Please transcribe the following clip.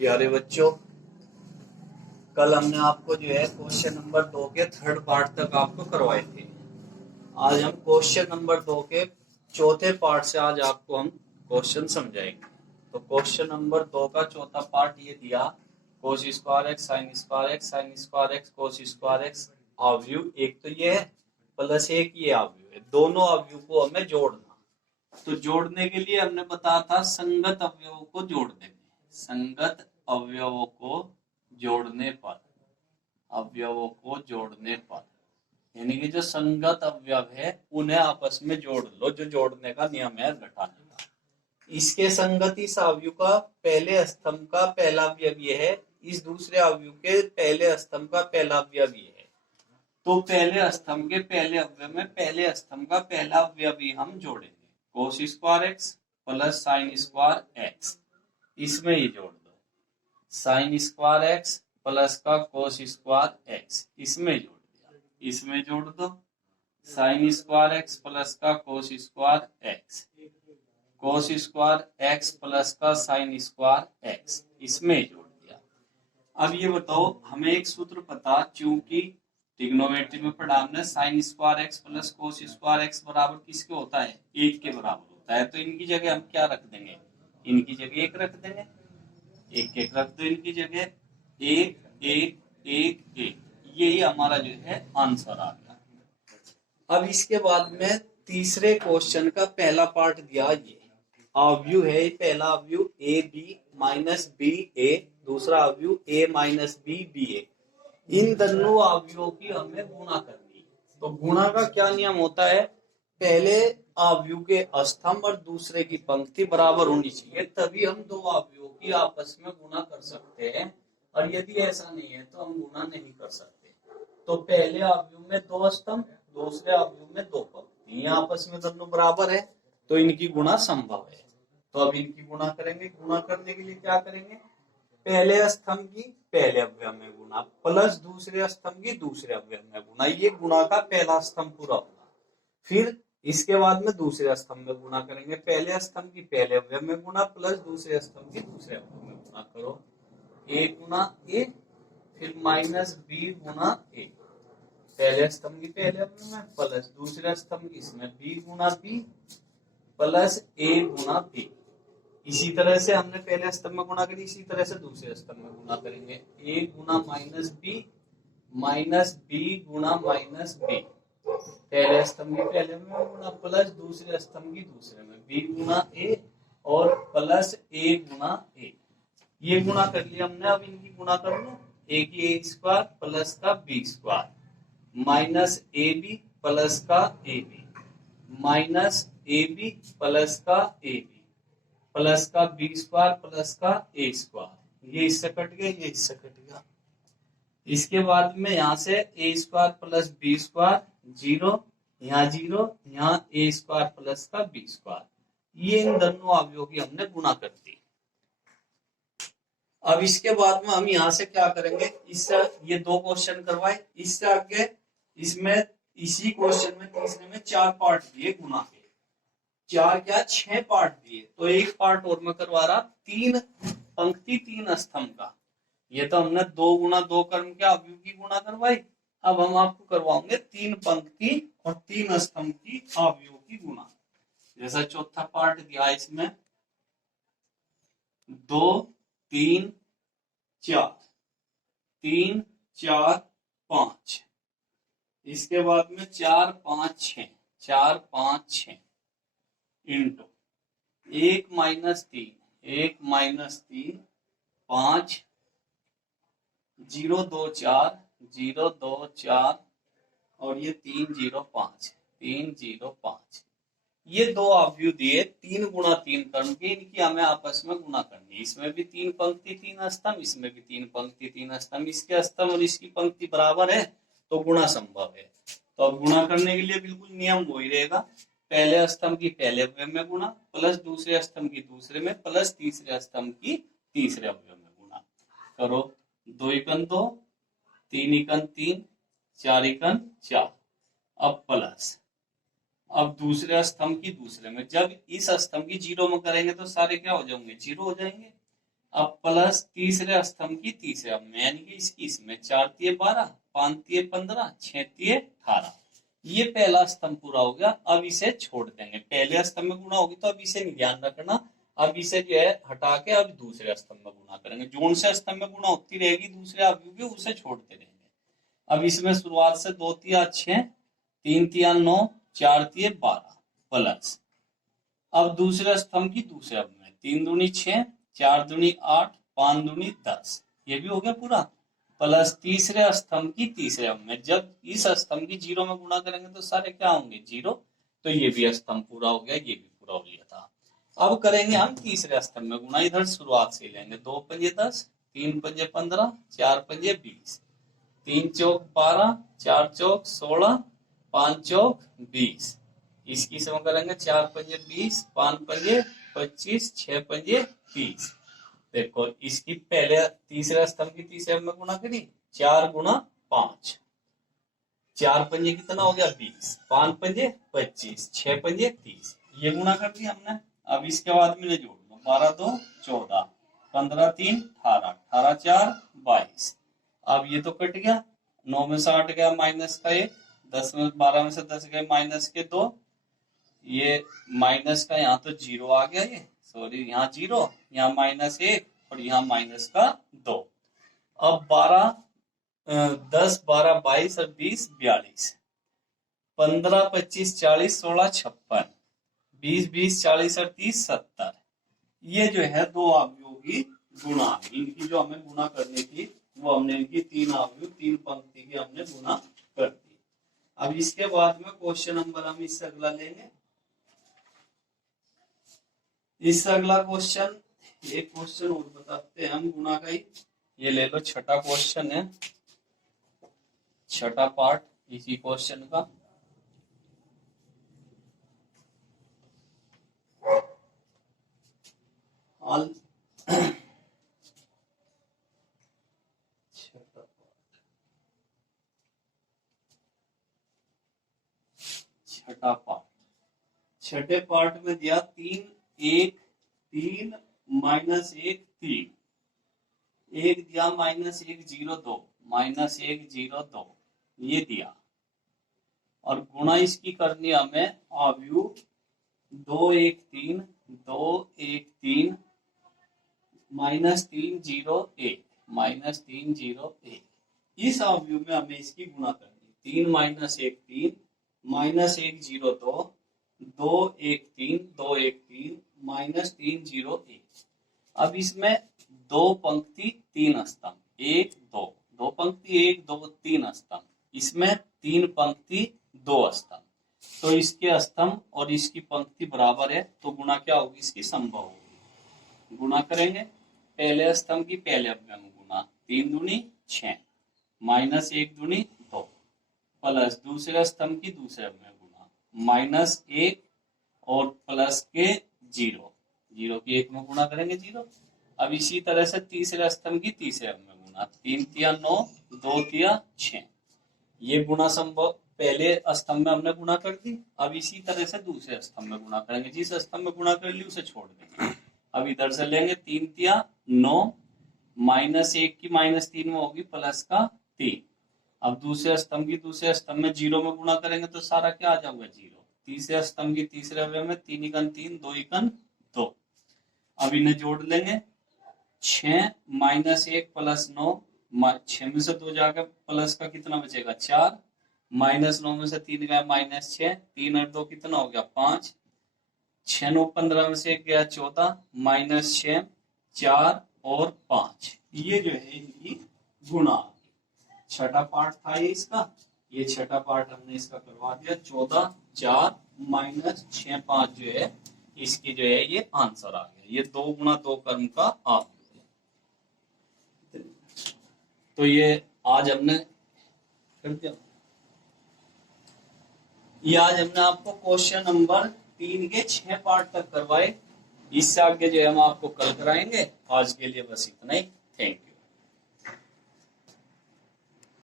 प्यारे बच्चों, कल हमने आपको जो है क्वेश्चन नंबर 2 के थर्ड पार्ट तक आपको करवाए थे। आज हम क्वेश्चन नंबर 2 के चौथे पार्ट से आज आपको हम क्वेश्चन समझाएंगे। तो क्वेश्चन नंबर 2 का चौथा पार्ट ये दिया, cos square x sine square x sine square x cos square x अवयव एक तो ये है प्लस एक ये अवयव है, दोनों अवयव को हमें जोड़ना। तो जोड़ने के लिए हमने बताया था संगत अवयवों को जोड़ने में, संगत अवयवों को जोड़ने पर, अवयवों को जोड़ने पर यानी कि जो संगत अवयव है उन्हें आपस में जोड़ लो, जो जोड़ने का नियम है घटाने का। इसके संगत इस अवयव का पहले स्तंभ का पहला अवयव ये है, इस दूसरे अवयव के पहले स्तंभ का पहला अवयव ये है। तो पहले स्तंभ के पहले अवयव में पहले स्तंभ का पहला अवयव ही हम जोड़ेंगे, cos square x plus sine square x, इसमें ही जोड़ दो। साइन स्क्वायर एक्स प्लस का कोस स्क्वायर एक्स, इसमें जोड़ दिया, इसमें जोड़ दो। साइन स्क्वायर एक्स प्लस का cos square x, cos square x plus का साइन स्क्वायर एक्स, इसमें जोड़ दिया। अब ये बताओ, हमें एक सूत्र पता, चूंकि ट्रिग्नोमेट्री में पढ़ा हमने sine square x plus cos square x बराबर किसके होता है, एक के बराबर होता है। तो इनकी जगह हम क्या रख देंगे, इनकी जगह एक रख देंगे, एक एक रख दो इनकी जगह, एक एक एक एक, यही हमारा जो है आंसर आ गया। अब इसके बाद में तीसरे क्वेश्चन का पहला पार्ट दिया, ये अवयव है, पहला अवयव ए बी माइनस बी ए, दूसरा अवयव ए माइनस बी बी ए। इन दोनों अवयवों की हमें गुणा करनी है। तो गुणा का क्या नियम होता है, पहले अवयव के स्तंभ और दूसरे की पंक्ति बराबर होनी चाहिए, तभी हम दो अवयवों की आपस में गुणा कर सकते हैं। और यदि ऐसा नहीं है तो हम गुणा नहीं कर सकते। तो पहले अवयव में दो स्तंभ, दूसरे अवयव में दो पंक्ति, आपस में दोनों बराबर है तो इनकी गुणा संभव है। तो अब इनकी गुणा करेंगे। गुणा करने के लिए क्या करेंगे, पहले स्तंभ की पहले अवयव में गुणा प्लस दूसरे स्तंभ की दूसरे अवयव में गुणा, ये गुणा का पहला स्तंभ पूरा होगा। फिर इसके बाद में दूसरे स्तंभ में गुणा करेंगे, पहले स्तंभ की पहले अवयव में गुणा प्लस दूसरे स्तंभ की दूसरे अवयव में गुणा करो, ए गुणा ए, फिर माइनस बी गुणा ए, पहले स्तंभ की पहले अवयव में प्लस दूसरे स्तंभ की इसमें बी गुणा बी प्लस ए गुणा बी। इसी तरह से हमने पहले स्तंभ में गुणा करी, इसी तरह से दूसरे स्तंभ में गुणा करेंगे, ए गुणा माइनस बी गुणा माइनस बी, पहले स्तंभ की पहले में गुणा प्लस दूसरे स्तंभ की दूसरे में, बी गुणा ए और प्लस ए गुणा ए। ये गुणा कर लिया हमने। अब इनकी गुणा कर लो, ए की ए स्क्वायर प्लस का B square minus A B plus का A B minus A B plus का ए बी प्लस का बी स्क्वायर प्लस का ए स्क्वायर, ये इससे कट गया, ये इससे कट गया। इसके बाद में यहाँ से A square plus B square zero, यहाँ जीरो, यहाँ ए स्क्वायर प्लस का बी स्क्वायर, ये इन दोनों अवयवों की हमने गुणा कर दी। अब इसके बाद में हम यहाँ से क्या करेंगे, इससे ये दो क्वेश्चन करवाए, इससे आगे इसमें इसी क्वेश्चन में तीसरे में चार पार्ट दिए गुणा के, चार क्या छह पार्ट दिए। तो एक पार्ट और मैं करवा रहा, तीन पंक्ति तीन स्तंभ का। ये तो हमने दो गुणा दो कर्म के अवयव की गुणा करवाई, अब हम आपको करवाएंगे तीन पंक्ति और तीन स्तंभ की अवयव की गुणा। जैसा चौथा पार्ट दिया इसमें दो तीन चार, तीन चार पांच, इसके बाद में चार पांच छह, चार पांच छह इंटू एक माइनस तीन पांच, जीरो दो चार और ये तीन जीरो पांच, ये दो अवयव दिए, तीन गुणा तीन कर्म के, इनकी हमें आपस में गुणा करनी है। इसमें भी तीन पंक्ति तीन स्तंभ, इसमें भी तीन पंक्ति तीन स्तंभ, इसके स्तंभ और इसकी पंक्ति बराबर है तो गुणा संभव है। तो अब गुणा करने के लिए बिल्कुल नियम वही रहेगा, पहले स्तंभ की पहले अवयव में गुणा प्लस दूसरे स्तंभ की दूसरे में प्लस तीसरे स्तंभ की तीसरे अवयव में गुणा करो। दो इकन दो, तीन इकन तीन, चार इकन चार, अब प्लस, अब दूसरे स्तंभ की दूसरे में, जब इस स्तंभ की जीरो में करेंगे तो सारे क्या हो जाएंगे, जीरो हो जाएंगे। अब प्लस तीसरे स्तंभ की तीसरे अब यानी कि इसकी इसमें 4 तिये 12, 5 तिये 15, 6 तिये 18। ये पहला स्तंभ पूरा हो गया। अब इसे छोड़ देंगे, पहले स्तंभ में गुणा होगी तो अब इसे नहीं ध्यान रखना। अब इसे जो है हटा के अब दूसरे स्तंभ में गुणा करेंगे। जोन से स्तंभ में गुणा होती रहेगी दूसरे अवयव की, उसे छोड़ते रहेंगे। अब इसमें शुरुआत से 2 तिया 6, 3 तिया 9, 4 तिये 12 प्लस अब दूसरे स्तंभ की दूसरे अवयव में 3 दूनी 6, 4 दूनी 8, 5 दूनी 10, ये भी हो गया पूरा। प्लस तीसरे स्तंभ की तीसरे अवयव में, जब इस स्तंभ की 0 में गुणा करेंगे तो सारे क्या होंगे 0, तो ये भी स्तंभ पूरा हो गया, ये भी पूरा हो गया था। अब करेंगे हम तीसरे स्तंभ में गुणा। इधर शुरुआत से लेंगे, 2 पंजे 10, 3 पंजे 15, 4 पंजे 20, 3 चौक 12, 4 चौक 16, 5 चौक 20। इसकी सम करेंगे, 4 पंजे 20, 5 पंजे 25, 6 पंजे 30। देखो इसकी पहले तीसरे स्तंभ की तीसरे में गुणा करी, 4 गुणा 5, 4 पंजे कितना हो गया 20, 5 पंजे 25, 6 पंजे 30, ये गुणा कर दिया हमने। अब इसके बाद में जोड़ लो, 12 2 14, 15 3 18, 18 4 22। अब ये तो कट गया, 9 में से 8 गया माइनस का 1, 10 में 12 में से 10 गए माइनस के 2, ये माइनस का यहाँ तो 0 आ गया, ये सॉरी यहाँ 0, यहाँ माइनस 1 और यहाँ माइनस का 2। अब 12 10 12 22 और 20 42, 15 25 40 16 56, 20 20 40 और 30 70। ये जो है दो अवयवों की गुणा, इनकी जो हमें गुणा करनी थी वो हमने इनकी 3 अवयव 3 पंक्ति की हमने गुणा कर दी। अब इसके बाद में क्वेश्चन नंबर हम इससे अगला लेंगे। इससे अगला क्वेश्चन, एक क्वेश्चन और बताते हैं हम गुणा का ही, ये ले लो, छठा क्वेश्चन है, छठा पार्ट इसी क्वेश्चन का। छठा पार्ट, छठे पार्ट में दिया 3 1 3 माइनस 1 3, एक दिया माइनस 1 0 2, माइनस 1 0 2, ये दिया। और गुणा इसकी करनी हमें अवयव 2 1 3 2 1 3 माइनस 3 0 1, माइनस 3 0 1। इस अवयव में हमें इसकी गुणा करनी, 3 माइनस 1 3, माइनस 1 0 2, 2 1 3 2 1 3, माइनस 3 0 1। अब इसमें 2 पंक्ति 3 स्तंभ, 1 2, 2 पंक्ति 1 2 3 स्तंभ, इसमें 3 पंक्ति 2 स्तंभ, तो इसके स्तंभ और इसकी पंक्ति बराबर है, तो गुणा क्या होगी इसकी संभव होगी। गुणा करेंगे, पहले स्तंभ की पहले अवयव में गुणा, 3 दूनी 6, माइनस 1 दूनी 2, प्लस दूसरे स्तंभ की दूसरे अवयव में गुणा, माइनस 1 और प्लस के 0, 0 की 1 में गुणा करेंगे 0। अब इसी तरह से तीसरे स्तंभ की तीसरे अवयव में गुणा, 3 तिया 9, 2 तिया 6, ये गुणा संभव, पहले स्तंभ में हमने गुणा कर दी। अब इसी तरह से दूसरे स्तंभ में गुणा करेंगे, जिस स्तंभ में गुणा कर ली उसे छोड़ देंगे। अब इधर से लेंगे, 3 तिया 9, माइनस 1 की माइनस 3 में होगी प्लस का 3। अब दूसरे स्तंभ की दूसरे स्तंभ में 0 में गुणा करेंगे तो सारा क्या आ जाएगा 0। तीसरे स्तंभ की तीसरे अवयव में 3 एकन 3 2 एकन 2। अब इन्हें जोड़ लेंगे, 6 माइनस 1 प्लस 9, 6 में से 2 जाकर प्लस का कितना बचेगा 4, माइनस 9 में से 3 गया माइनस 6, 3 और 2 कितना हो गया 5, 6 9 15 में से 1 गया 14, माइनस 6 4 और 5, ये जो है इनकी गुणा। छठा पार्ट था ये इसका, ये छठा पार्ट हमने इसका करवा दिया। 14 4 माइनस 6 5 जो है इसकी जो है ये आंसर आ गया। ये 2 गुणा 2 कर्म का आप, तो ये आज हमने कर दिया। ये आज हमने आपको क्वेश्चन नंबर 3 के 6 पार्ट तक करवाए। इससे आगे जो है हम आपको कल कराएंगे। आज के लिए बस इतना ही। Thank you.